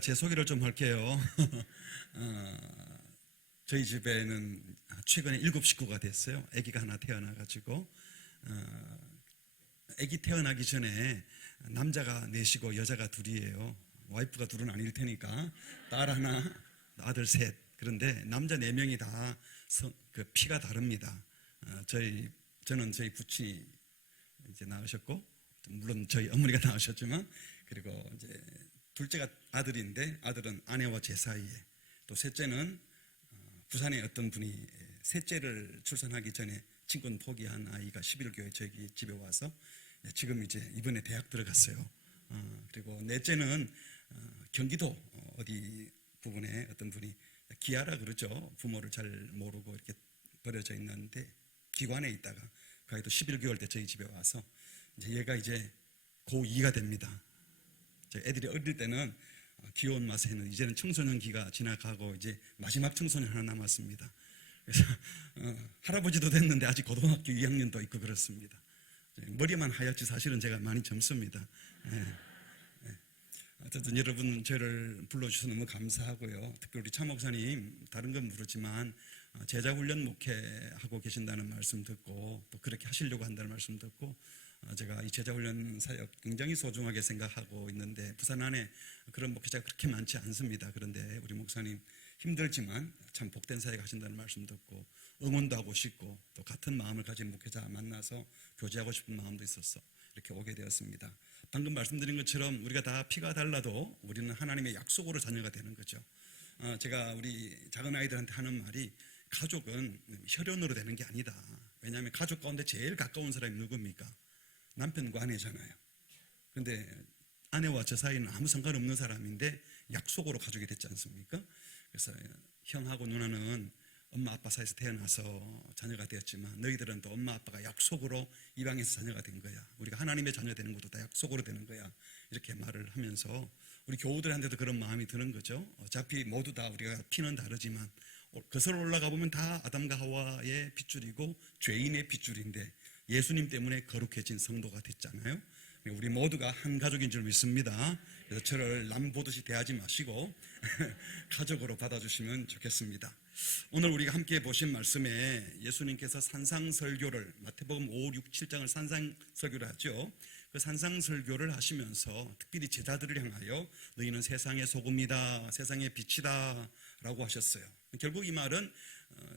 제가 제 소개를 좀 할게요. 저희 집에는 최근에 7 식구가 됐어요. 아기가 하나 태어나가지고 아기 태어나기 전에 남자가 넷이고 여자가 둘이에요. 와이프가 둘은 아닐 테니까 딸 하나, 아들 셋. 그런데 남자 4명이 다 그 피가 다릅니다. 저는 저희 부친이 이제 낳으셨고, 물론 저희 어머니가 낳으셨지만, 그리고 이제 둘째가 아들인데 아들은 아내와 제 사이에, 또 셋째는 부산에 어떤 분이 셋째를 출산하기 전에 친권 포기한 아이가 11교회 저희 집에 와서 지금 이제 이번에 대학 들어갔어요. 그리고 넷째는 경기도 어디 부분에 어떤 분이 기아라 그러죠. 부모를 잘 모르고 이렇게 버려져 있는데 기관에 있다가 그 아이도 11개월 때 저희 집에 와서 이제 얘가 이제 고2가 됩니다. 애들이 어릴 때는 귀여운 맛에는 이제는 청소년기가 지나가고 이제 마지막 청소년 하나 남았습니다. 그래서 할아버지도 됐는데 아직 고등학교 2학년도 있고 그렇습니다. 머리만 하얗지 사실은 제가 많이 젊습니다. 어쨌든 여러분 저를 불러주셔서 너무 감사하고요. 특히 우리 차 목사님 다른 건 모르지만 제자훈련 목회하고 계신다는 말씀 듣고 또 그렇게 하시려고 한다는 말씀 듣고 제가 이 제자훈련 사역 굉장히 소중하게 생각하고 있는데 부산 안에 그런 목회자가 그렇게 많지 않습니다. 그런데 우리 목사님 힘들지만 참 복된 사역 하신다는 말씀 듣고 응원도 하고 싶고 또 같은 마음을 가진 목회자 만나서 교제하고 싶은 마음도 있어서 이렇게 오게 되었습니다. 방금 말씀드린 것처럼 우리가 다 피가 달라도 우리는 하나님의 약속으로 자녀가 되는 거죠. 제가 우리 작은 아이들한테 하는 말이 가족은 혈연으로 되는 게 아니다. 왜냐하면 가족 가운데 제일 가까운 사람이 누굽니까? 남편과 아내잖아요. 그런데 아내와 저 사이는 아무 상관없는 사람인데 약속으로 가족이 됐지 않습니까? 그래서 형하고 누나는 엄마 아빠 사이에서 태어나서 자녀가 되었지만 너희들은 또 엄마 아빠가 약속으로 입양해서 자녀가 된 거야. 우리가 하나님의 자녀 되는 것도 다 약속으로 되는 거야. 이렇게 말을 하면서 우리 교우들한테도 그런 마음이 드는 거죠. 어차피 모두 다 우리가 피는 다르지만 거슬러 올라가 보면 다 아담과 하와의 핏줄이고 죄인의 핏줄인데 예수님 때문에 거룩해진 성도가 됐잖아요. 우리 모두가 한 가족인 줄 믿습니다. 그래서 저를 남 보듯이 대하지 마시고 가족으로 받아주시면 좋겠습니다. 오늘 우리가 함께 보신 말씀에 예수님께서 산상설교를 마태복음 5, 6, 7장을 산상설교를 하죠. 그 산상설교를 하시면서 특별히 제자들을 향하여 너희는 세상의 소금이다, 세상의 빛이다 라고 하셨어요. 결국 이 말은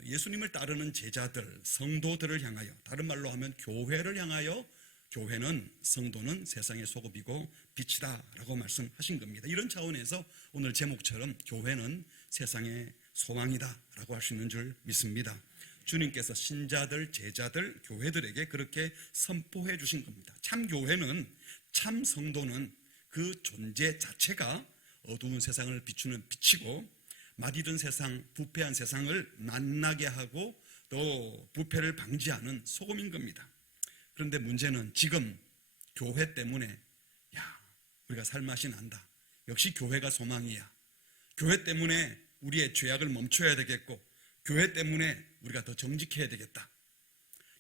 예수님을 따르는 제자들, 성도들을 향하여, 다른 말로 하면 교회를 향하여 교회는, 성도는 세상의 소금이고 빛이다 라고 말씀하신 겁니다. 이런 차원에서 오늘 제목처럼 교회는 세상의 소망이다 라고 할 수 있는 줄 믿습니다. 주님께서 신자들, 제자들, 교회들에게 그렇게 선포해 주신 겁니다. 참 교회는, 참 성도는 그 존재 자체가 어두운 세상을 비추는 빛이고 맛이든 세상, 부패한 세상을 만나게 하고 또 부패를 방지하는 소금인 겁니다. 그런데 문제는 지금 교회 때문에 우리가 살맛이 난다. 역시 교회가 소망이야. 교회 때문에 우리의 죄악을 멈춰야 되겠고 교회 때문에 우리가 더 정직해야 되겠다.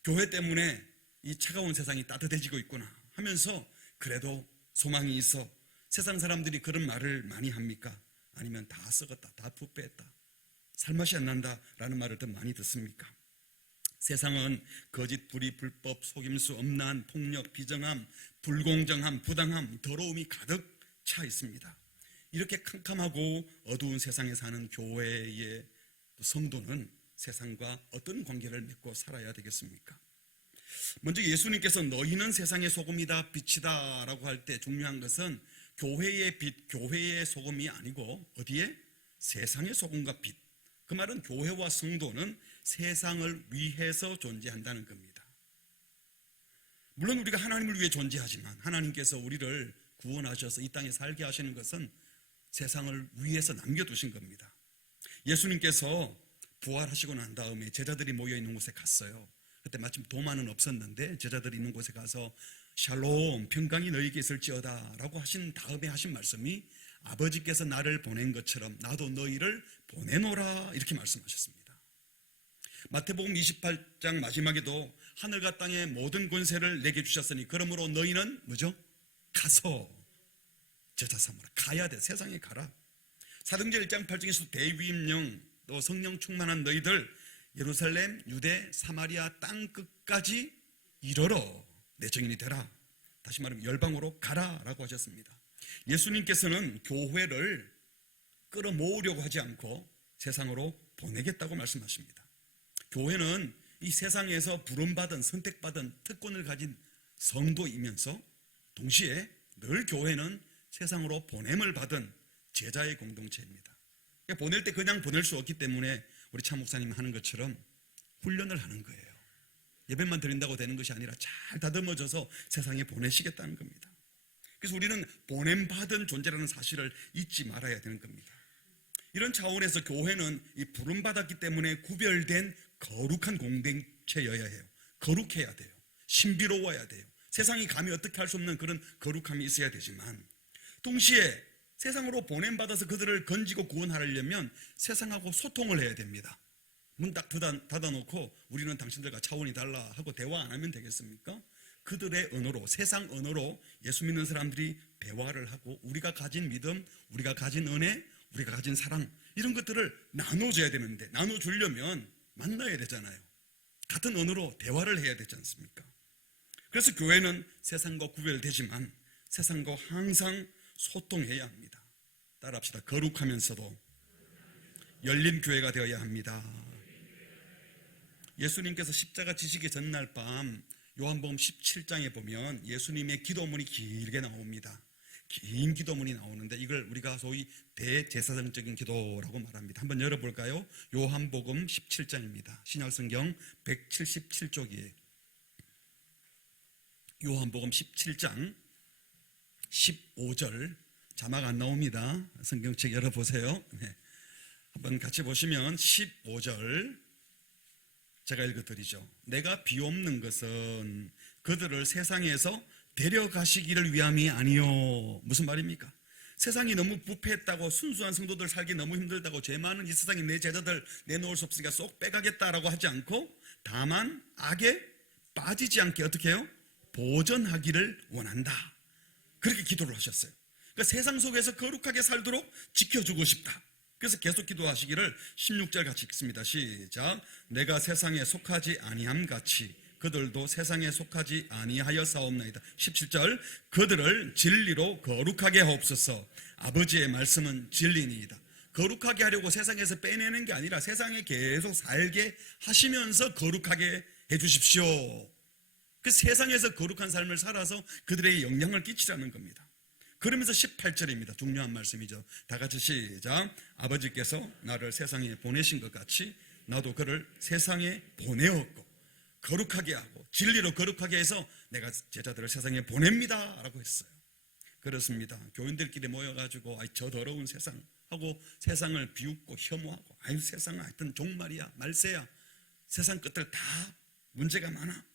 교회 때문에 이 차가운 세상이 따뜻해지고 있구나 하면서 그래도 소망이 있어. 세상 사람들이 그런 말을 많이 합니까? 아니면 다 썩었다, 다 부패했다, 살맛이 안 난다 라는 말을 더 많이 듣습니까? 세상은 거짓, 불의, 불법, 속임수, 엄란, 폭력, 비정함, 불공정함, 부당함, 더러움이 가득 차 있습니다. 이렇게 캄캄하고 어두운 세상에 사는 교회의 성도는 세상과 어떤 관계를 맺고 살아야 되겠습니까? 먼저 예수님께서 너희는 세상의 소금이다, 빛이다 라고 할 때 중요한 것은 교회의 빛, 교회의 소금이 아니고 어디에? 세상의 소금과 빛. 그 말은 교회와 성도는 세상을 위해서 존재한다는 겁니다. 물론 우리가 하나님을 위해 존재하지만 하나님께서 우리를 구원하셔서 이 땅에 살게 하시는 것은 세상을 위해서 남겨두신 겁니다. 예수님께서 부활하시고 난 다음에 제자들이 모여있는 곳에 갔어요. 그때 마침 도마는 없었는데 제자들이 있는 곳에 가서 샬롬, 평강이 너희에게 있을지어다 라고 하신 다음에 하신 말씀이 아버지께서 나를 보낸 것처럼 나도 너희를 보내노라 이렇게 말씀하셨습니다. 마태복음 28장 마지막에도 하늘과 땅의 모든 권세를 내게 주셨으니 그러므로 너희는 뭐죠? 가서 제자 삼으라. 가야 돼. 세상에 가라. 사도행전 1장 8절에서 대위임령 또 성령 충만한 너희들 예루살렘, 유대, 사마리아 땅 끝까지 이르러 내 증인이 되라. 다시 말하면 열방으로 가라라고 하셨습니다. 예수님께서는 교회를 끌어모으려고 하지 않고 세상으로 보내겠다고 말씀하십니다. 교회는 이 세상에서 부름받은 선택받은 특권을 가진 성도이면서 동시에 늘 교회는 세상으로 보냄을 받은 제자의 공동체입니다. 그러니까 보낼 때 그냥 보낼 수 없기 때문에 우리 차 목사님 하는 것처럼 훈련을 하는 거예요. 예배만 드린다고 되는 것이 아니라 잘 다듬어져서 세상에 보내시겠다는 겁니다. 그래서 우리는 보냄받은 존재라는 사실을 잊지 말아야 되는 겁니다. 이런 차원에서 교회는 이 부름받았기 때문에 구별된 거룩한 공동체여야 해요. 거룩해야 돼요. 신비로워야 돼요. 세상이 감히 어떻게 할 수 없는 그런 거룩함이 있어야 되지만 동시에 세상으로 보냄받아서 그들을 건지고 구원하려면 세상하고 소통을 해야 됩니다. 문 딱 닫아놓고 우리는 당신들과 차원이 달라 하고 대화 안 하면 되겠습니까? 그들의 언어로, 세상 언어로 예수 믿는 사람들이 대화를 하고 우리가 가진 믿음, 우리가 가진 은혜, 우리가 가진 사랑 이런 것들을 나눠줘야 되는데 나눠주려면 만나야 되잖아요. 같은 언어로 대화를 해야 되지 않습니까? 그래서 교회는 세상과 구별되지만 세상과 항상 소통해야 합니다. 따라합시다. 거룩하면서도 열린 교회가 되어야 합니다. 예수님께서 십자가 지시기 전날 밤 요한복음 17장에 보면 예수님의 기도문이 길게 나옵니다. 긴 기도문이 나오는데 이걸 우리가 소위 대제사장적인 기도라고 말합니다. 한번 열어볼까요? 요한복음 17장입니다. 신약성경 177쪽이에요. 요한복음 17장 15절 자막 안 나옵니다. 성경책 열어보세요. 네. 한번 같이 보시면 15절 제가 읽어드리죠. 내가 비옵는 것은 그들을 세상에서 데려가시기를 위함이 아니요. 무슨 말입니까? 세상이 너무 부패했다고 순수한 성도들 살기 너무 힘들다고 죄 많은 이 세상에 내 제자들 내놓을 수 없으니까 쏙 빼가겠다라고 하지 않고 다만 악에 빠지지 않게 어떻게 해요? 보전하기를 원한다. 그렇게 기도를 하셨어요. 그러니까 세상 속에서 거룩하게 살도록 지켜주고 싶다. 그래서 계속 기도하시기를 16절 같이 읽습니다. 시작. 내가 세상에 속하지 아니함 같이 그들도 세상에 속하지 아니하여사옵나이다. 17절 그들을 진리로 거룩하게 하옵소서. 아버지의 말씀은 진리니이다. 거룩하게 하려고 세상에서 빼내는 게 아니라 세상에 계속 살게 하시면서 거룩하게 해주십시오. 그 세상에서 거룩한 삶을 살아서 그들에게 영향을 끼치라는 겁니다. 그러면서 18절입니다. 중요한 말씀이죠. 다 같이 시작. 아버지께서 나를 세상에 보내신 것 같이 나도 그를 세상에 보내었고 거룩하게 하고 진리로 거룩하게 해서 내가 제자들을 세상에 보냅니다 라고 했어요. 그렇습니다. 교인들끼리 모여가지고 저 더러운 세상 하고 세상을 비웃고 혐오하고 아유 세상은 하여튼 종말이야 말세야 세상 끝들 다 문제가 많아.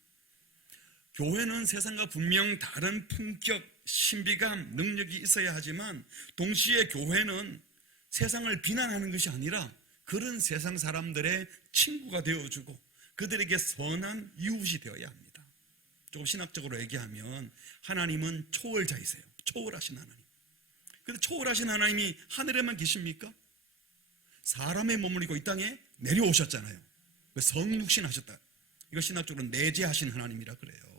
교회는 세상과 분명 다른 품격, 신비감, 능력이 있어야 하지만 동시에 교회는 세상을 비난하는 것이 아니라 그런 세상 사람들의 친구가 되어주고 그들에게 선한 이웃이 되어야 합니다. 조금 신학적으로 얘기하면 하나님은 초월자이세요. 초월하신 하나님. 그런데 초월하신 하나님이 하늘에만 계십니까? 사람의 몸을 입고 이 땅에 내려오셨잖아요. 성육신 하셨다. 이거 신학적으로 내재하신 하나님이라 그래요.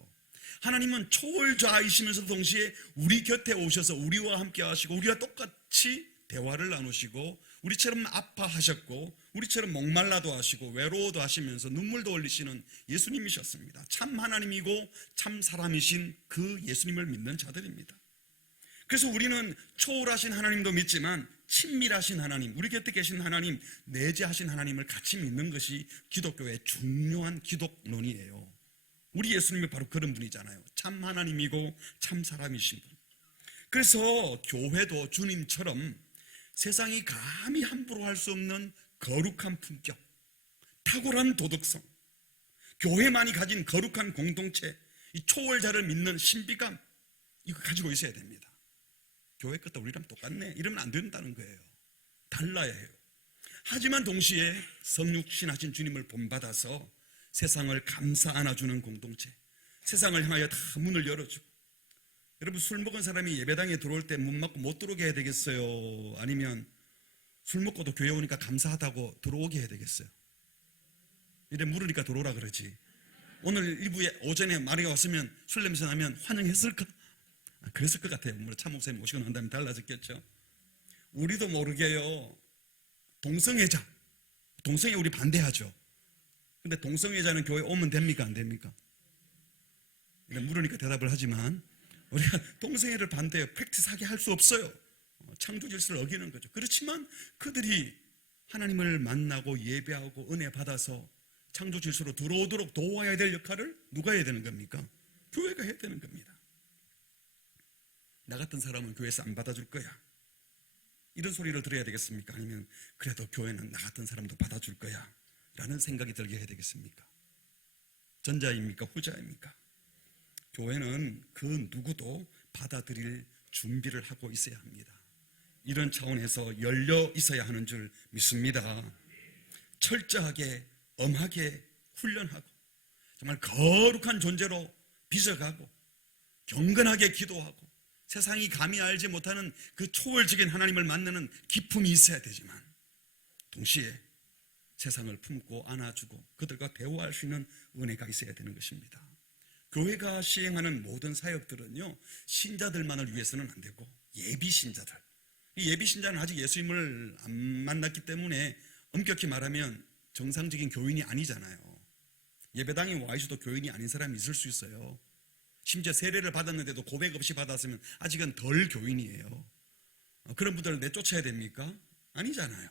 하나님은 초월자이시면서 동시에 우리 곁에 오셔서 우리와 함께 하시고 우리와 똑같이 대화를 나누시고 우리처럼 아파하셨고 우리처럼 목말라도 하시고 외로워도 하시면서 눈물도 흘리시는 예수님이셨습니다. 참 하나님이고 참 사람이신 그 예수님을 믿는 자들입니다. 그래서 우리는 초월하신 하나님도 믿지만 친밀하신 하나님, 우리 곁에 계신 하나님, 내재하신 하나님을 같이 믿는 것이 기독교의 중요한 기독론이에요. 우리 예수님이 바로 그런 분이잖아요. 참 하나님이고 참 사람이신 분. 그래서 교회도 주님처럼 세상이 감히 함부로 할 수 없는 거룩한 품격, 탁월한 도덕성, 교회만이 가진 거룩한 공동체, 이 초월자를 믿는 신비감, 이거 가지고 있어야 됩니다. 교회 것도 우리랑 똑같네 이러면 안 된다는 거예요. 달라야 해요. 하지만 동시에 성육신하신 주님을 본받아서 세상을 감싸 안아주는 공동체, 세상을 향하여 다 문을 열어주고. 여러분 술 먹은 사람이 예배당에 들어올 때 문 막고 못 들어오게 해야 되겠어요? 아니면 술 먹고도 교회 오니까 감사하다고 들어오게 해야 되겠어요? 이래 물으니까 들어오라 그러지. 오늘 일부에 오전에 마리가 왔으면 술 냄새 나면 환영했을까? 그랬을 것 같아요. 물론 차 목사님 오시고 난 다음에 달라졌겠죠. 우리도 모르게요, 동성애자, 동성애 우리 반대하죠. 근데 동성애자는 교회 오면 됩니까? 안 됩니까? 물으니까 대답을 하지만 우리가 동성애를 반대해요. 프랙티스하게 할 수 없어요. 창조 질서를 어기는 거죠. 그렇지만 그들이 하나님을 만나고 예배하고 은혜 받아서 창조 질서로 들어오도록 도와야 될 역할을 누가 해야 되는 겁니까? 교회가 해야 되는 겁니다. 나 같은 사람은 교회에서 안 받아줄 거야, 이런 소리를 들어야 되겠습니까? 아니면 그래도 교회는 나 같은 사람도 받아줄 거야 라는 생각이 들게 해야 되겠습니까? 전자입니까? 후자입니까? 교회는 그 누구도 받아들일 준비를 하고 있어야 합니다. 이런 차원에서 열려 있어야 하는 줄 믿습니다. 철저하게 엄하게 훈련하고 정말 거룩한 존재로 빚어가고 경건하게 기도하고 세상이 감히 알지 못하는 그 초월적인 하나님을 만나는 기품이 있어야 되지만 동시에 세상을 품고 안아주고 그들과 대화할 수 있는 은혜가 있어야 되는 것입니다. 교회가 시행하는 모든 사역들은요, 신자들만을 위해서는 안 되고 예비신자들, 이 예비신자는 아직 예수님을 안 만났기 때문에 엄격히 말하면 정상적인 교인이 아니잖아요. 예배당에 와 있어도 교인이 아닌 사람이 있을 수 있어요. 심지어 세례를 받았는데도 고백 없이 받았으면 아직은 덜 교인이에요. 그런 분들을 내쫓아야 됩니까? 아니잖아요.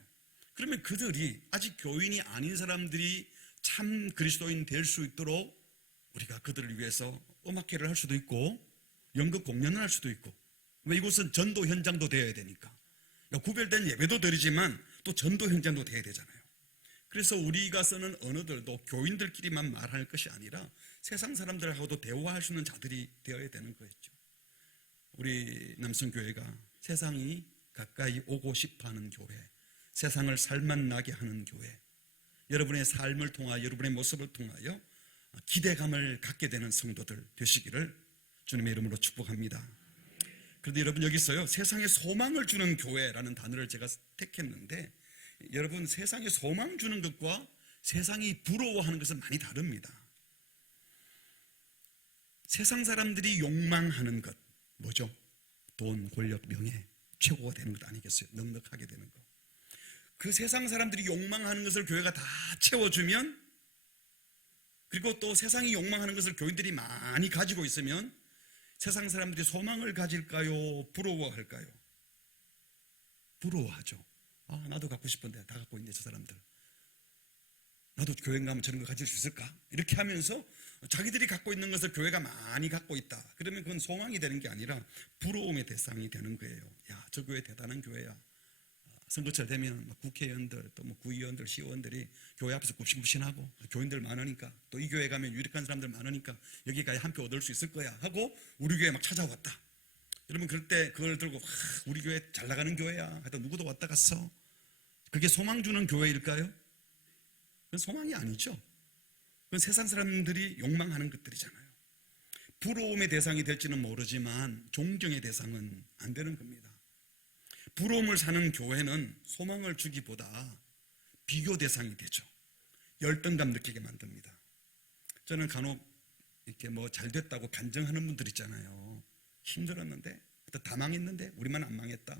그러면 그들이 아직 교인이 아닌 사람들이 참 그리스도인 될 수 있도록 우리가 그들을 위해서 음악회를 할 수도 있고 연극 공연을 할 수도 있고, 왜 이곳은 전도 현장도 되어야 되니까 구별된 예배도 드리지만 또 전도 현장도 되어야 되잖아요. 그래서 우리가 쓰는 언어들도 교인들끼리만 말할 것이 아니라 세상 사람들하고도 대화할 수 있는 자들이 되어야 되는 거였죠. 우리 남성교회가 세상이 가까이 오고 싶어하는 교회, 세상을 살맛나게 하는 교회, 여러분의 삶을 통하여 여러분의 모습을 통하여 기대감을 갖게 되는 성도들 되시기를 주님의 이름으로 축복합니다. 그런데 여러분, 여기서요, 세상에 소망을 주는 교회라는 단어를 제가 택했는데, 여러분, 세상에 소망 주는 것과 세상이 부러워하는 것은 많이 다릅니다. 세상 사람들이 욕망하는 것 뭐죠? 돈, 권력, 명예, 최고가 되는 것 아니겠어요? 넉넉하게 되는 것. 그 세상 사람들이 욕망하는 것을 교회가 다 채워주면, 그리고 또 세상이 욕망하는 것을 교인들이 많이 가지고 있으면 세상 사람들이 소망을 가질까요? 부러워할까요? 부러워하죠. 아, 나도 갖고 싶은데 다 갖고 있네 저 사람들. 나도 교회 가면 저런 거 가질 수 있을까? 이렇게 하면서 자기들이 갖고 있는 것을 교회가 많이 갖고 있다. 그러면 그건 소망이 되는 게 아니라 부러움의 대상이 되는 거예요. 야, 저 교회 대단한 교회야. 선거철 되면 국회의원들 또 구의원들, 시의원들이 교회 앞에서 굽신굽신하고 교인들 많으니까, 또 이 교회 가면 유력한 사람들 많으니까 여기까지 한 표 얻을 수 있을 거야 하고 우리 교회 막 찾아왔다. 여러분, 그럴 때 그걸 들고 우리 교회 잘 나가는 교회야. 하여튼 누구도 왔다 갔어. 그게 소망 주는 교회일까요? 그건 소망이 아니죠. 그건 세상 사람들이 욕망하는 것들이잖아요. 부러움의 대상이 될지는 모르지만 존경의 대상은 안 되는 겁니다. 부러움을 사는 교회는 소망을 주기보다 비교 대상이 되죠. 열등감 느끼게 만듭니다. 저는 간혹 이렇게 잘 됐다고 간증하는 분들 있잖아요. 힘들었는데, 다 망했는데 우리만 안 망했다.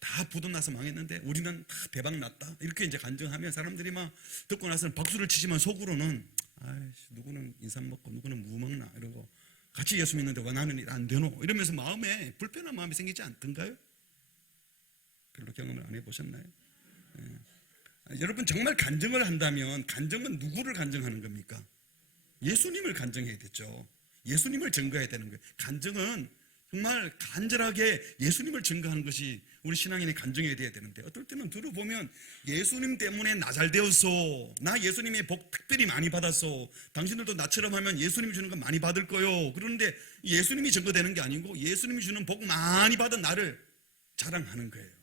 다 부도 나서 망했는데 우리는 다 대박 났다. 이렇게 이제 간증하면 사람들이 막 듣고 나서는 박수를 치지만 속으로는 아이씨, 누구는 인삼 먹고 누구는 무 먹나 이러고, 같이 예수 믿는데 왜 나는 안 되노? 이러면서 마음에 불편한 마음이 생기지 않던가요? 별로 경험을 안 해보셨나요? 네. 여러분, 정말 간증을 한다면 간증은 누구를 간증하는 겁니까? 예수님을 간증해야 되죠. 예수님을 증거해야 되는 거예요. 간증은 정말 간절하게 예수님을 증거하는 것이 우리 신앙인의 간증해야 돼야 되는데, 어떨 때는 들어보면 예수님 때문에 나 잘 되었어, 나 예수님의 복 특별히 많이 받았어, 당신들도 나처럼 하면 예수님이 주는 거 많이 받을 거요. 그런데 예수님이 증거되는 게 아니고 예수님이 주는 복 많이 받은 나를 자랑하는 거예요.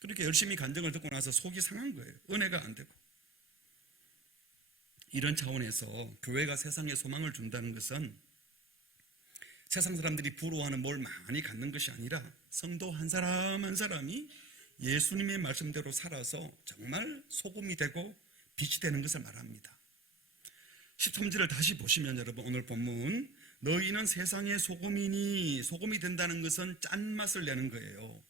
그렇게 열심히 간증을 듣고 나서 속이 상한 거예요. 은혜가 안 되고. 이런 차원에서 교회가 세상에 소망을 준다는 것은 세상 사람들이 부러워하는 뭘 많이 갖는 것이 아니라 성도 한 사람 한 사람이 예수님의 말씀대로 살아서 정말 소금이 되고 빛이 되는 것을 말합니다. 13절을 다시 보시면 여러분, 오늘 본문, 너희는 세상의 소금이니, 소금이 된다는 것은 짠맛을 내는 거예요.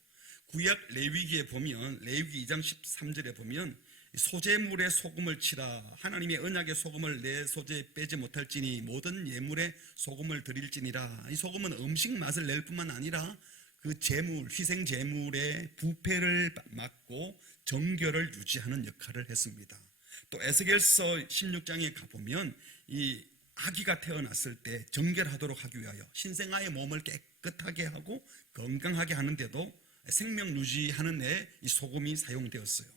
구약 레위기에 보면, 레위기 2장 13절에 보면 소재물에 소금을 치라, 하나님의 언약의 소금을 내 소재에 빼지 못할지니 모든 예물에 소금을 드릴지니라. 이 소금은 음식 맛을 낼 뿐만 아니라 그 제물, 희생 제물의 부패를 막고 정결을 유지하는 역할을 했습니다. 또 에스겔서 16장에 가보면 이 아기가 태어났을 때 정결하도록 하기 위하여 신생아의 몸을 깨끗하게 하고 건강하게 하는데도 생명 유지하는 데 이 소금이 사용되었어요.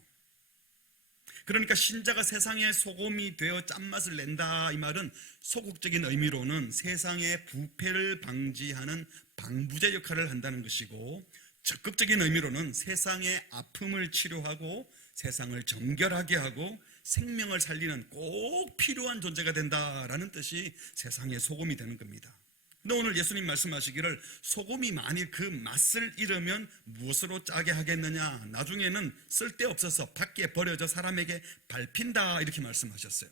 그러니까 신자가 세상의 소금이 되어 짠맛을 낸다, 이 말은 소극적인 의미로는 세상의 부패를 방지하는 방부제 역할을 한다는 것이고, 적극적인 의미로는 세상의 아픔을 치료하고 세상을 정결하게 하고 생명을 살리는 꼭 필요한 존재가 된다라는 뜻이 세상의 소금이 되는 겁니다. 근데 오늘 예수님 말씀하시기를 소금이 만일 그 맛을 잃으면 무엇으로 짜게 하겠느냐, 나중에는 쓸데없어서 밖에 버려져 사람에게 밟힌다, 이렇게 말씀하셨어요.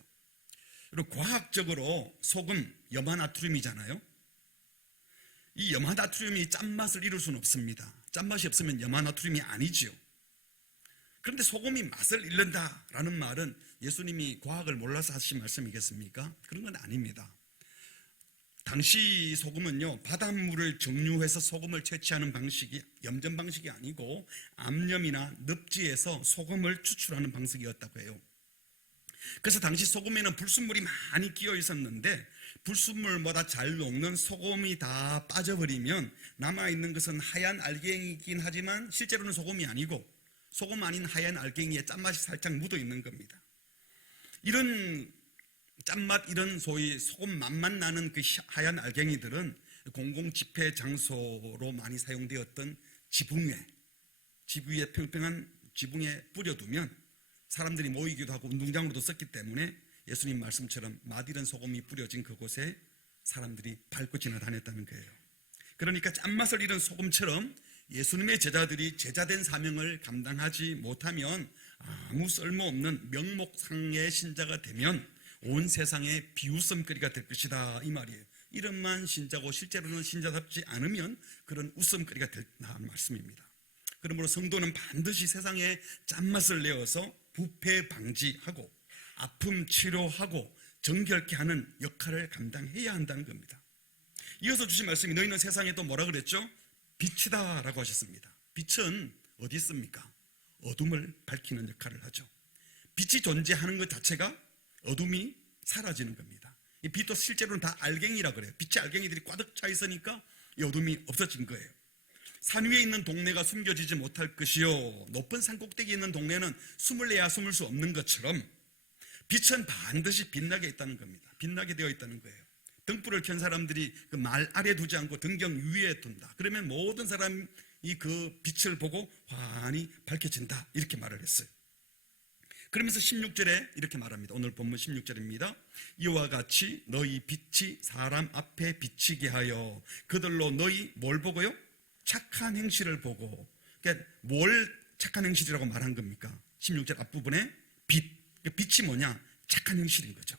그리고 과학적으로 소금, 염화나트륨이잖아요. 이 염화나트륨이 짠맛을 이룰 수는 없습니다. 짠맛이 없으면 염화나트륨이 아니지요. 그런데 소금이 맛을 잃는다라는 말은 예수님이 과학을 몰라서 하신 말씀이겠습니까? 그런 건 아닙니다. 당시 소금은요, 바닷물을 정류해서 소금을 채취하는 방식이 염전 방식이 아니고 암염이나 늪지에서 소금을 추출하는 방식이었다고 해요. 그래서 당시 소금에는 불순물이 많이 끼어 있었는데 불순물보다 잘 녹는 소금이 다 빠져버리면 남아있는 것은 하얀 알갱이긴 하지만 실제로는 소금이 아니고 소금 아닌 하얀 알갱이에 짠맛이 살짝 묻어 있는 겁니다. 이런 짠맛, 이런 소위 소금 맛만 나는 그 하얀 알갱이들은 공공 집회 장소로 많이 사용되었던 지붕에 평평한 지붕에 뿌려두면 사람들이 모이기도 하고 운동장으로도 썼기 때문에 예수님 말씀처럼 맛이른 소금이 뿌려진 그곳에 사람들이 밟고 지나다녔다는 거예요. 그러니까 짠맛을 잃은 소금처럼 예수님의 제자들이 제자된 사명을 감당하지 못하면 아무 쓸모없는 명목상의 신자가 되면 온 세상에 비웃음거리가 될 것이다, 이 말이에요. 이름만 신자고 실제로는 신자답지 않으면 그런 웃음거리가 된다는 말씀입니다. 그러므로 성도는 반드시 세상에 짠맛을 내어서 부패 방지하고 아픔 치료하고 정결케 하는 역할을 감당해야 한다는 겁니다. 이어서 주신 말씀이 너희는 세상에 또 뭐라 그랬죠? 빛이다 라고 하셨습니다. 빛은 어디 있습니까? 어둠을 밝히는 역할을 하죠. 빛이 존재하는 것 자체가 어둠이 사라지는 겁니다. 이 빛도 실제로는 다 알갱이라 그래요. 빛의 알갱이들이 꽉 차 있으니까 이 어둠이 없어진 거예요. 산 위에 있는 동네가 숨겨지지 못할 것이요, 높은 산 꼭대기에 있는 동네는 숨을 내야 숨을 수 없는 것처럼 빛은 반드시 빛나게 있다는 겁니다. 빛나게 되어 있다는 거예요. 등불을 켠 사람들이 그 말 아래 두지 않고 등경 위에 둔다. 그러면 모든 사람이 그 빛을 보고 환히 밝혀진다, 이렇게 말을 했어요. 그러면서 16절에 이렇게 말합니다. 오늘 본문 16절입니다. 이와 같이 너희 빛이 사람 앞에 비치게 하여 그들로 너희 뭘 보고요? 착한 행실을 보고. 그러니까 뭘 착한 행실이라고 말한 겁니까? 16절 앞부분에 빛. 빛이 뭐냐? 착한 행실인 거죠.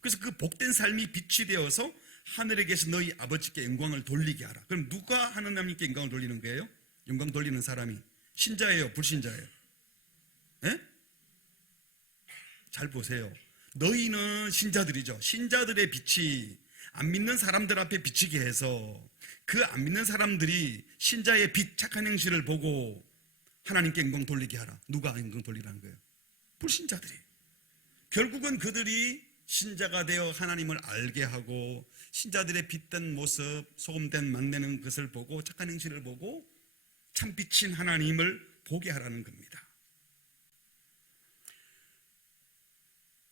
그래서 그 복된 삶이 빛이 되어서 하늘에 계신 너희 아버지께 영광을 돌리게 하라. 그럼 누가 하나님께 영광을 돌리는 거예요? 영광 돌리는 사람이 신자예요, 불신자예요? 예? 잘 보세요. 너희는 신자들이죠. 신자들의 빛이 안 믿는 사람들 앞에 비치게 해서 그 안 믿는 사람들이 신자의 빛, 착한 행실을 보고 하나님께 영광 돌리게 하라. 누가 영광 돌리라는 거예요? 불신자들이. 결국은 그들이 신자가 되어 하나님을 알게 하고 신자들의 빛된 모습, 소금된 맛내는 것을 보고 착한 행실을 보고 참 빛인 하나님을 보게 하라는 겁니다.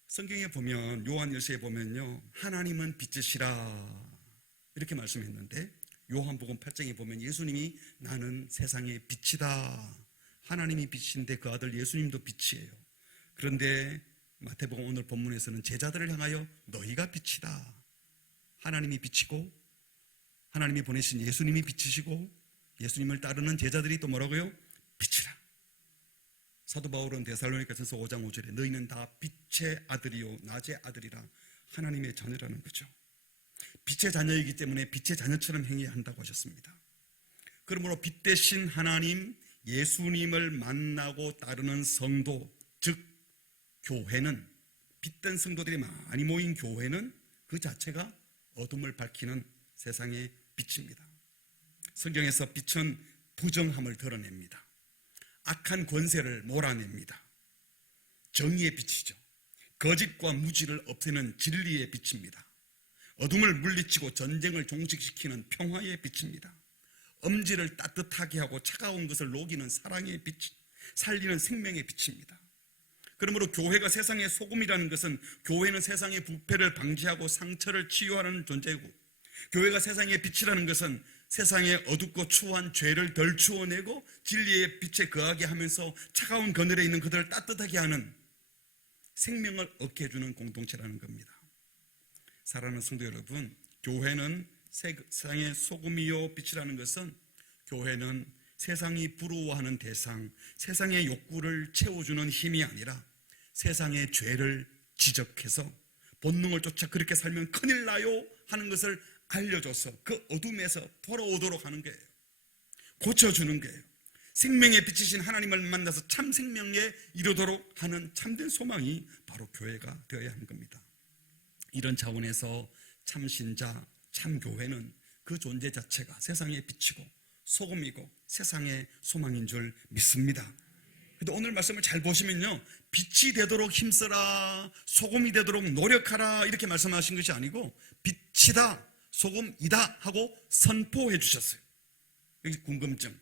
성경에 보면 요한일서에 보면요, 하나님은 빛이시라 이렇게 말씀했는데 요한복음 8장에 보면 예수님이 나는 세상의 빛이다, 하나님이 빛인데 그 아들 예수님도 빛이에요. 그런데 마태복음 오늘 본문에서는 제자들을 향하여 너희가 빛이다, 하나님이 빛이고 하나님이 보내신 예수님이 빛이시고 예수님을 따르는 제자들이 또 뭐라고요? 빛이라. 사도 바울은 데살로니가전서 5장 5절에 너희는 다 빛의 아들이요 낮의 아들이라 하나님의 자녀라는 거죠. 빛의 자녀이기 때문에 빛의 자녀처럼 행해야 한다고 하셨습니다. 그러므로 빛 대신 하나님 예수님을 만나고 따르는 성도, 즉 교회는, 빛된 성도들이 많이 모인 교회는 그 자체가 어둠을 밝히는 세상의 빛입니다. 성경에서 빛은 부정함을 드러냅니다. 악한 권세를 몰아냅니다. 정의의 빛이죠. 거짓과 무지를 없애는 진리의 빛입니다. 어둠을 물리치고 전쟁을 종식시키는 평화의 빛입니다. 엄지를 따뜻하게 하고 차가운 것을 녹이는 사랑의 빛, 살리는 생명의 빛입니다. 그러므로 교회가 세상의 소금이라는 것은 교회는 세상의 부패를 방지하고 상처를 치유하는 존재이고, 교회가 세상의 빛이라는 것은 세상의 어둡고 추한 죄를 덜 추워내고 진리의 빛에 거하게 하면서 차가운 그늘에 있는 그들을 따뜻하게 하는 생명을 얻게 해주는 공동체라는 겁니다. 사랑하는 성도 여러분, 교회는 세상의 소금이요 빛이라는 것은, 교회는 세상이 부러워하는 대상, 세상의 욕구를 채워주는 힘이 아니라 세상의 죄를 지적해서 본능을 쫓아 그렇게 살면 큰일 나요 하는 것을 알려줘서 그 어둠에서 돌아오도록 하는 거예요. 고쳐주는 거예요. 생명의 빛이신 하나님을 만나서 참 생명에 이르도록 하는 참된 소망이 바로 교회가 되어야 하는 겁니다. 이런 차원에서 참 신자, 참 교회는 그 존재 자체가 세상의 빛이고 소금이고 세상의 소망인 줄 믿습니다. 근데 오늘 말씀을 잘 보시면요, 빛이 되도록 힘써라, 소금이 되도록 노력하라 이렇게 말씀하신 것이 아니고 빛이다, 소금이다 하고 선포해 주셨어요. 여기 궁금증.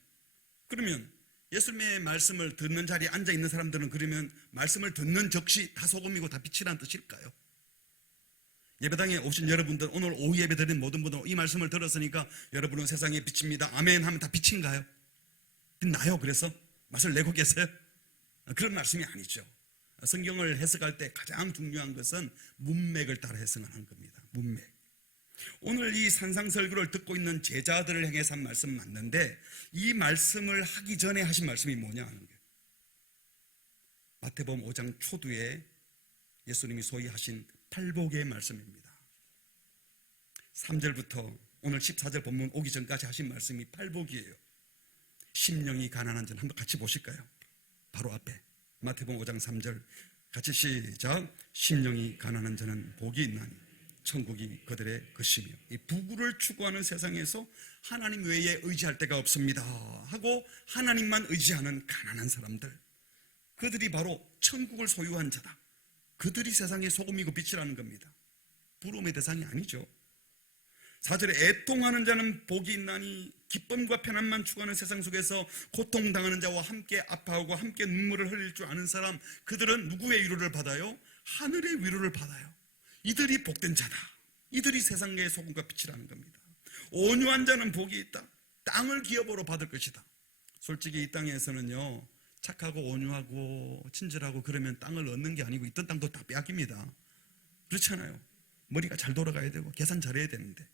그러면 예수님의 말씀을 듣는 자리에 앉아 있는 사람들은 그러면 말씀을 듣는 즉시 다 소금이고 다 빛이라는 뜻일까요? 예배당에 오신 여러분들, 오늘 오후 예배 드린 모든 분들 이 말씀을 들었으니까 여러분은 세상의 빛입니다, 아멘 하면 다 빛인가요? 빛나요? 그래서 맛을 내고 계세요? 그런 말씀이 아니죠. 성경을 해석할 때 가장 중요한 것은 문맥을 따라 해석하는 겁니다. 문맥. 오늘 이 산상설교를 듣고 있는 제자들을 향해서 한 말씀 맞는데, 이 말씀을 하기 전에 하신 말씀이 뭐냐 하는 거예요. 마태복음 5장 초두에 예수님이 소위 하신 팔복의 말씀입니다. 3절부터 오늘 14절 본문 오기 전까지 하신 말씀이 팔복이에요. 심령이 가난한 자는 한번 같이 보실까요? 바로 앞에 마태복음 5장 3절 같이 시작. 심령이 가난한 자는 복이 있나니 천국이 그들의 것이며, 이 부귀를 추구하는 세상에서 하나님 외에 의지할 데가 없습니다 하고 하나님만 의지하는 가난한 사람들, 그들이 바로 천국을 소유한 자다. 그들이 세상의 소금이고 빛이라는 겁니다. 부러움의 대상이 아니죠. 4절에 애통하는 자는 복이 있나니, 기쁨과 편안만 추구하는 세상 속에서 고통당하는 자와 함께 아파하고 함께 눈물을 흘릴 줄 아는 사람, 그들은 누구의 위로를 받아요? 하늘의 위로를 받아요. 이들이 복된 자다. 이들이 세상의 소금과 빛이라는 겁니다. 온유한 자는 복이 있다. 땅을 기업으로 받을 것이다. 솔직히 이 땅에서는요, 착하고 온유하고 친절하고 그러면 땅을 얻는 게 아니고 있던 땅도 다 빼앗깁니다. 그렇잖아요. 머리가 잘 돌아가야 되고 계산 잘해야 되는데,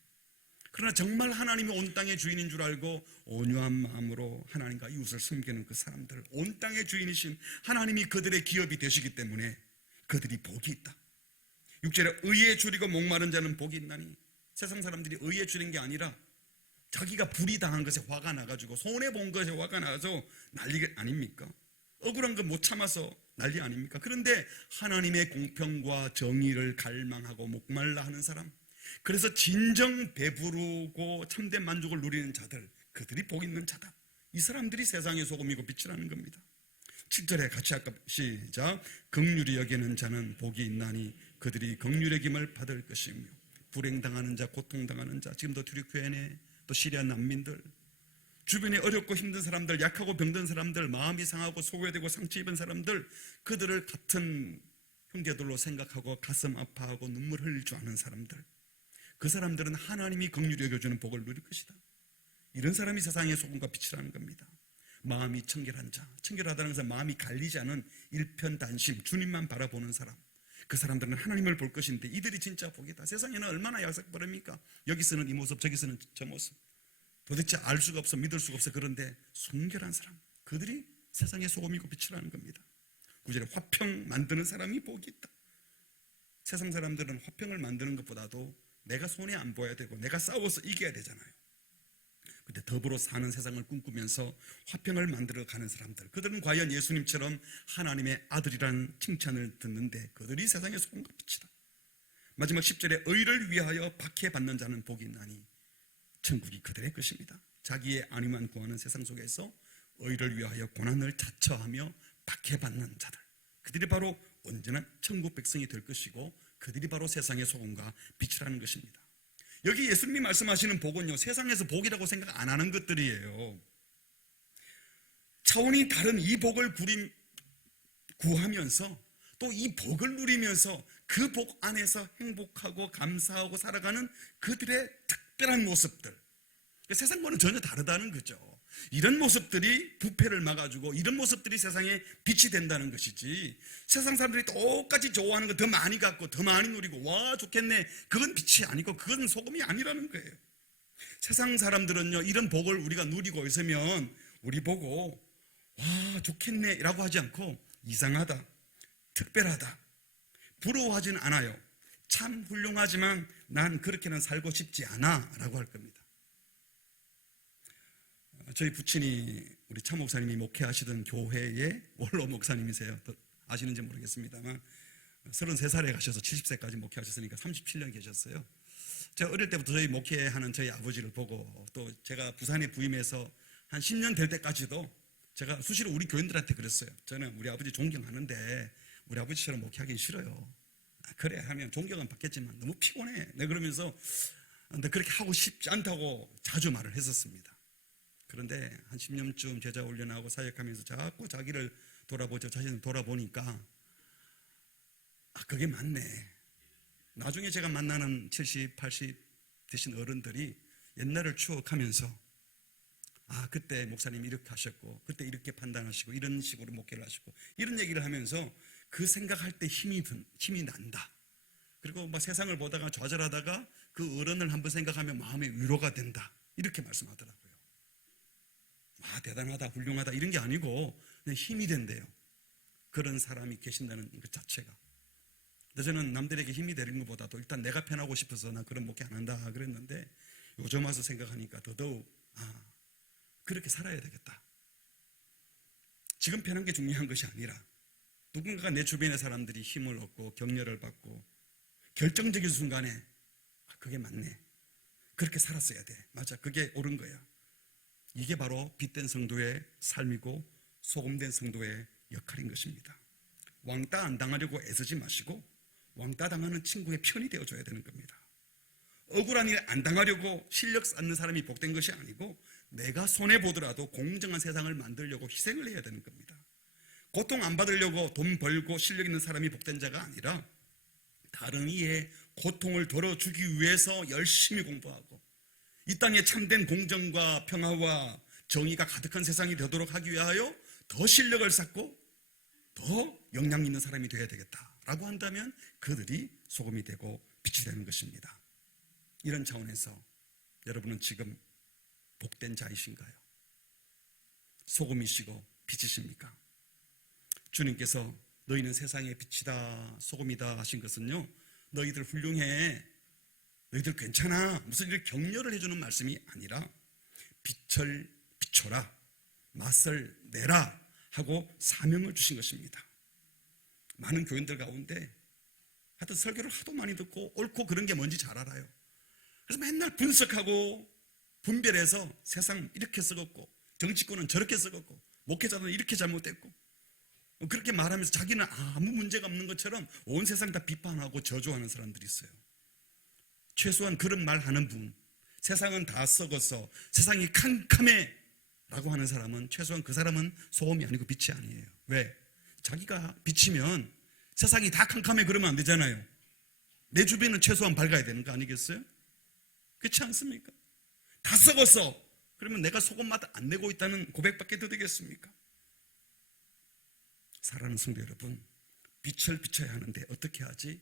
그러나 정말 하나님이 온 땅의 주인인 줄 알고 온유한 마음으로 하나님과 이웃을 섬기는 그 사람들, 온 땅의 주인이신 하나님이 그들의 기업이 되시기 때문에 그들이 복이 있다. 6절에 의에 줄이고 목마른 자는 복이 있나니, 세상 사람들이 의에 줄인 게 아니라 자기가 불의당한 것에 화가 나가지고 손해본 것에 화가 나서 난리 아닙니까? 억울한 거 못 참아서 난리 아닙니까? 그런데 하나님의 공평과 정의를 갈망하고 목말라 하는 사람, 그래서 진정 배부르고 참된 만족을 누리는 자들, 그들이 복 있는 자다. 이 사람들이 세상의 소금이고 빛이라는 겁니다. 7절에 같이 할까? 시작. 긍휼히 여기는 자는 복이 있나니 그들이 긍휼의 김을 받을 것이며, 불행당하는 자, 고통당하는 자, 지금도 튀르키예네, 또 시리아 난민들, 주변에 어렵고 힘든 사람들, 약하고 병든 사람들, 마음이 상하고 소외되고 상처 입은 사람들, 그들을 같은 형제들로 생각하고 가슴 아파하고 눈물 흘릴 줄 아는 사람들, 그 사람들은 하나님이 긍휼히 여겨주는 복을 누릴 것이다. 이런 사람이 세상의 소금과 빛이라는 겁니다. 마음이 청결한 자, 청결하다는 것은 마음이 갈리지 않은 일편단심, 주님만 바라보는 사람, 그 사람들은 하나님을 볼 것인데 이들이 진짜 복이다. 세상에는 얼마나 야삭거립니까? 여기서는 이 모습, 저기서는 저 모습, 도대체 알 수가 없어, 믿을 수가 없어. 그런데 순결한 사람, 그들이 세상의 소금이고 빛이라는 겁니다. 9절에 화평 만드는 사람이 복이 있다. 세상 사람들은 화평을 만드는 것보다도 내가 손해 안 보여야 되고 내가 싸워서 이겨야 되잖아요. 근데 더불어 사는 세상을 꿈꾸면서 화평을 만들어 가는 사람들, 그들은 과연 예수님처럼 하나님의 아들이라는 칭찬을 듣는데 그들이 세상의 소금과 빛이다. 마지막 10절에 의를 위하여 박해받는 자는 복이 있나니 천국이 그들의 것입니다. 자기의 안위만 구하는 세상 속에서 의를 위하여 고난을 자처하며 박해받는 자들, 그들이 바로 온전한 천국 백성이 될 것이고 그들이 바로 세상의 소금과 빛이라는 것입니다. 여기 예수님이 말씀하시는 복은요, 세상에서 복이라고 생각 안 하는 것들이에요. 차원이 다른 이 복을 구하면서 또 이 복을 누리면서 그 복 안에서 행복하고 감사하고 살아가는 그들의 특별한 모습들, 세상과는 전혀 다르다는 거죠. 이런 모습들이 부패를 막아주고 이런 모습들이 세상에 빛이 된다는 것이지, 세상 사람들이 똑같이 좋아하는 거 더 많이 갖고 더 많이 누리고 와 좋겠네, 그건 빛이 아니고 그건 소금이 아니라는 거예요. 세상 사람들은요, 이런 복을 우리가 누리고 있으면 우리 보고 와 좋겠네 라고 하지 않고 이상하다, 특별하다, 부러워하지는 않아요. 참 훌륭하지만 난 그렇게는 살고 싶지 않아 라고 할 겁니다. 저희 부친이 우리 차 목사님이 목회하시던 교회의 원로 목사님이세요. 아시는지 모르겠습니다만 33살에 가셔서 70세까지 목회하셨으니까 37년 계셨어요. 제가 어릴 때부터 저희 목회하는 저희 아버지를 보고 또 제가 부산에 부임해서 한 10년 될 때까지도 제가 수시로 우리 교인들한테 그랬어요. 저는 우리 아버지 존경하는데 우리 아버지처럼 목회하기 싫어요. 그래 하면 존경은 받겠지만 너무 피곤해. 네, 그러면서 근데 그렇게 하고 싶지 않다고 자주 말을 했었습니다. 그런데 한 10년쯤 제자 훈련하고 사역하면서 자꾸 자기를 돌아보죠. 자신을 돌아보니까 그게 맞네. 나중에 제가 만나는 70, 80 되신 어른들이 옛날을 추억하면서 그때 목사님이 이렇게 하셨고 그때 이렇게 판단하시고 이런 식으로 목회를 하시고 이런 얘기를 하면서 그 생각할 때 힘이 난다. 그리고 막 세상을 보다가 좌절하다가 그 어른을 한번 생각하면 마음의 위로가 된다. 이렇게 말씀하더라고요. 대단하다, 훌륭하다 이런 게 아니고 그냥 힘이 된대요. 그런 사람이 계신다는 그 자체가. 근데 저는 남들에게 힘이 되는 것보다도 일단 내가 편하고 싶어서 나 그런 목회 안 한다 그랬는데 요즘 와서 생각하니까 더더욱 그렇게 살아야 되겠다. 지금 편한 게 중요한 것이 아니라 누군가가 내 주변의 사람들이 힘을 얻고 격려를 받고 결정적인 순간에 그게 맞네, 그렇게 살았어야 돼, 맞아, 그게 옳은 거야. 이게 바로 빛된 성도의 삶이고 소금된 성도의 역할인 것입니다. 왕따 안 당하려고 애쓰지 마시고 왕따 당하는 친구의 편이 되어줘야 되는 겁니다. 억울한 일 안 당하려고 실력 쌓는 사람이 복된 것이 아니고 내가 손해보더라도 공정한 세상을 만들려고 희생을 해야 되는 겁니다. 고통 안 받으려고 돈 벌고 실력 있는 사람이 복된 자가 아니라 다른 이의 고통을 덜어주기 위해서 열심히 공부하고 이 땅에 참된 공정과 평화와 정의가 가득한 세상이 되도록 하기 위하여 더 실력을 쌓고 더 역량 있는 사람이 되어야 되겠다라고 한다면 그들이 소금이 되고 빛이 되는 것입니다. 이런 차원에서 여러분은 지금 복된 자이신가요? 소금이시고 빛이십니까? 주님께서 너희는 세상의 빛이다 소금이다 하신 것은요, 너희들 훌륭해, 너희들 괜찮아, 무슨 일 격려를 해주는 말씀이 아니라 빛을 비춰라, 맛을 내라 하고 사명을 주신 것입니다. 많은 교인들 가운데 하여튼 설교를 하도 많이 듣고 옳고 그런 게 뭔지 잘 알아요. 그래서 맨날 분석하고 분별해서 세상 이렇게 썩었고 정치권은 저렇게 썩었고 목회자는 이렇게 잘못됐고 그렇게 말하면서 자기는 아무 문제가 없는 것처럼 온 세상 다 비판하고 저주하는 사람들이 있어요. 최소한 그런 말 하는 분, 세상은 다 썩어서 세상이 캄캄해 라고 하는 사람은 최소한 그 사람은 소금이 아니고 빛이 아니에요. 왜? 자기가 비치면 세상이 다 캄캄해 그러면 안 되잖아요. 내 주변은 최소한 밝아야 되는 거 아니겠어요? 그렇지 않습니까? 다 썩었어. 그러면 내가 소금맛 안 내고 있다는 고백밖에 더 되겠습니까? 사랑하는 성도 여러분, 빛을 비춰야 하는데 어떻게 하지?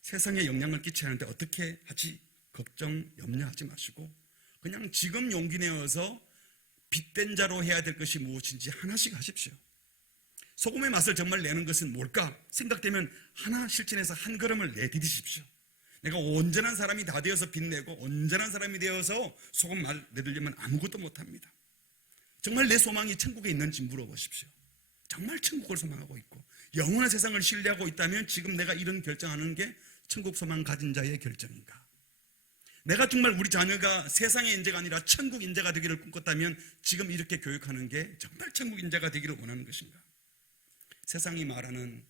세상에 영향을 끼쳐야 하는데 어떻게 하지? 걱정, 염려하지 마시고 그냥 지금 용기 내어서 빛된 자로 해야 될 것이 무엇인지 하나씩 하십시오. 소금의 맛을 정말 내는 것은 뭘까 생각되면 하나 실천해서 한 걸음을 내디디십시오. 내가 온전한 사람이 다 되어서 빛내고 온전한 사람이 되어서 소금 말 내리려면 아무것도 못합니다. 정말 내 소망이 천국에 있는지 물어보십시오. 정말 천국을 소망하고 있고 영원한 세상을 신뢰하고 있다면 지금 내가 이런 결정하는 게 천국 소망 가진 자의 결정인가? 내가 정말 우리 자녀가 세상의 인재가 아니라 천국 인재가 되기를 꿈꿨다면 지금 이렇게 교육하는 게 정말 천국 인재가 되기를 원하는 것인가? 세상이 말하는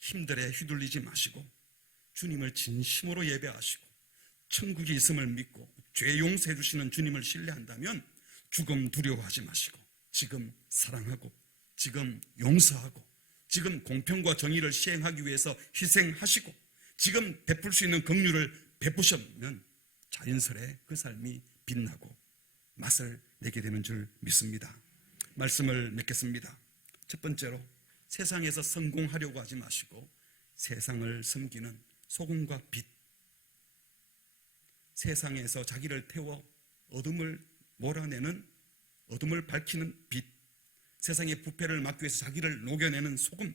힘들에 휘둘리지 마시고 주님을 진심으로 예배하시고 천국이 있음을 믿고 죄 용서해 주시는 주님을 신뢰한다면 죽음 두려워하지 마시고 지금 사랑하고 지금 용서하고 지금 공평과 정의를 시행하기 위해서 희생하시고 지금 베풀 수 있는 긍휼을 베푸시면 자연스레 그 삶이 빛나고 맛을 내게 되는 줄 믿습니다. 말씀을 맺겠습니다. 첫 번째로 세상에서 성공하려고 하지 마시고 세상을 섬기는 소금과 빛, 세상에서 자기를 태워 어둠을 몰아내는 어둠을 밝히는 빛, 세상의 부패를 막기 위해서 자기를 녹여내는 소금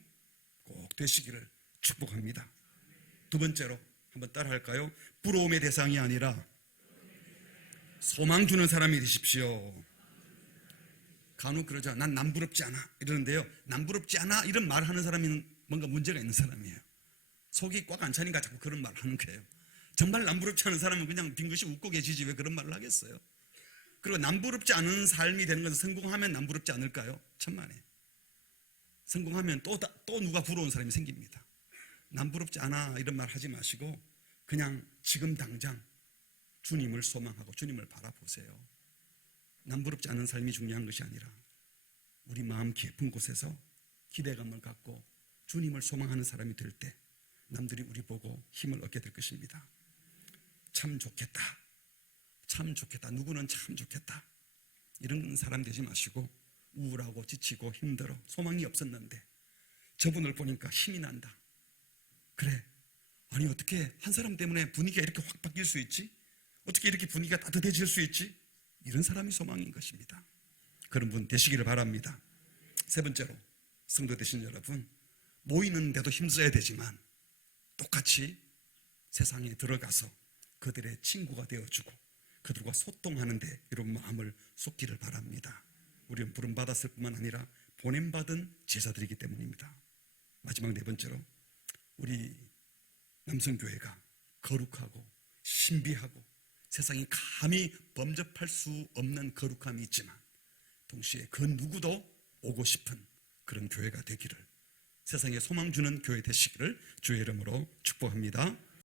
꼭 되시기를 축복합니다. 두 번째로 한번 따라할까요? 부러움의 대상이 아니라 소망 주는 사람이 되십시오. 간혹 그러죠. 난 남부럽지 않아 이러는데요, 남부럽지 않아 이런 말을 하는 사람은 뭔가 문제가 있는 사람이에요. 속이 꽉 안 차니까 자꾸 그런 말을 하는 거예요. 정말 남부럽지 않은 사람은 그냥 빙긋이 웃고 계시지 왜 그런 말을 하겠어요? 그리고 남부럽지 않은 삶이 되는 것은 성공하면 남부럽지 않을까요? 천만에. 성공하면 또 누가 부러운 사람이 생깁니다. 남부럽지 않아 이런 말 하지 마시고 그냥 지금 당장 주님을 소망하고 주님을 바라보세요. 남부럽지 않은 삶이 중요한 것이 아니라 우리 마음 깊은 곳에서 기대감을 갖고 주님을 소망하는 사람이 될 때 남들이 우리 보고 힘을 얻게 될 것입니다. 참 좋겠다. 참 좋겠다. 누구는 참 좋겠다. 이런 사람 되지 마시고 우울하고 지치고 힘들어 소망이 없었는데 저분을 보니까 힘이 난다. 그래. 아니 어떻게 한 사람 때문에 분위기가 이렇게 확 바뀔 수 있지? 어떻게 이렇게 분위기가 따뜻해질 수 있지? 이런 사람이 소망인 것입니다. 그런 분 되시기를 바랍니다. 세 번째로 성도 되신 여러분, 모이는데도 힘써야 되지만 똑같이 세상에 들어가서 그들의 친구가 되어주고 그들과 소통하는 데 이런 마음을 쏟기를 바랍니다. 우리는 부름받았을 뿐만 아니라 보냄받은 제자들이기 때문입니다. 마지막 네 번째로 우리 남성교회가 거룩하고 신비하고 세상이 감히 범접할 수 없는 거룩함이 있지만 동시에 그 누구도 오고 싶은 그런 교회가 되기를, 세상에 소망 주는 교회 되시기를 주의 이름으로 축복합니다.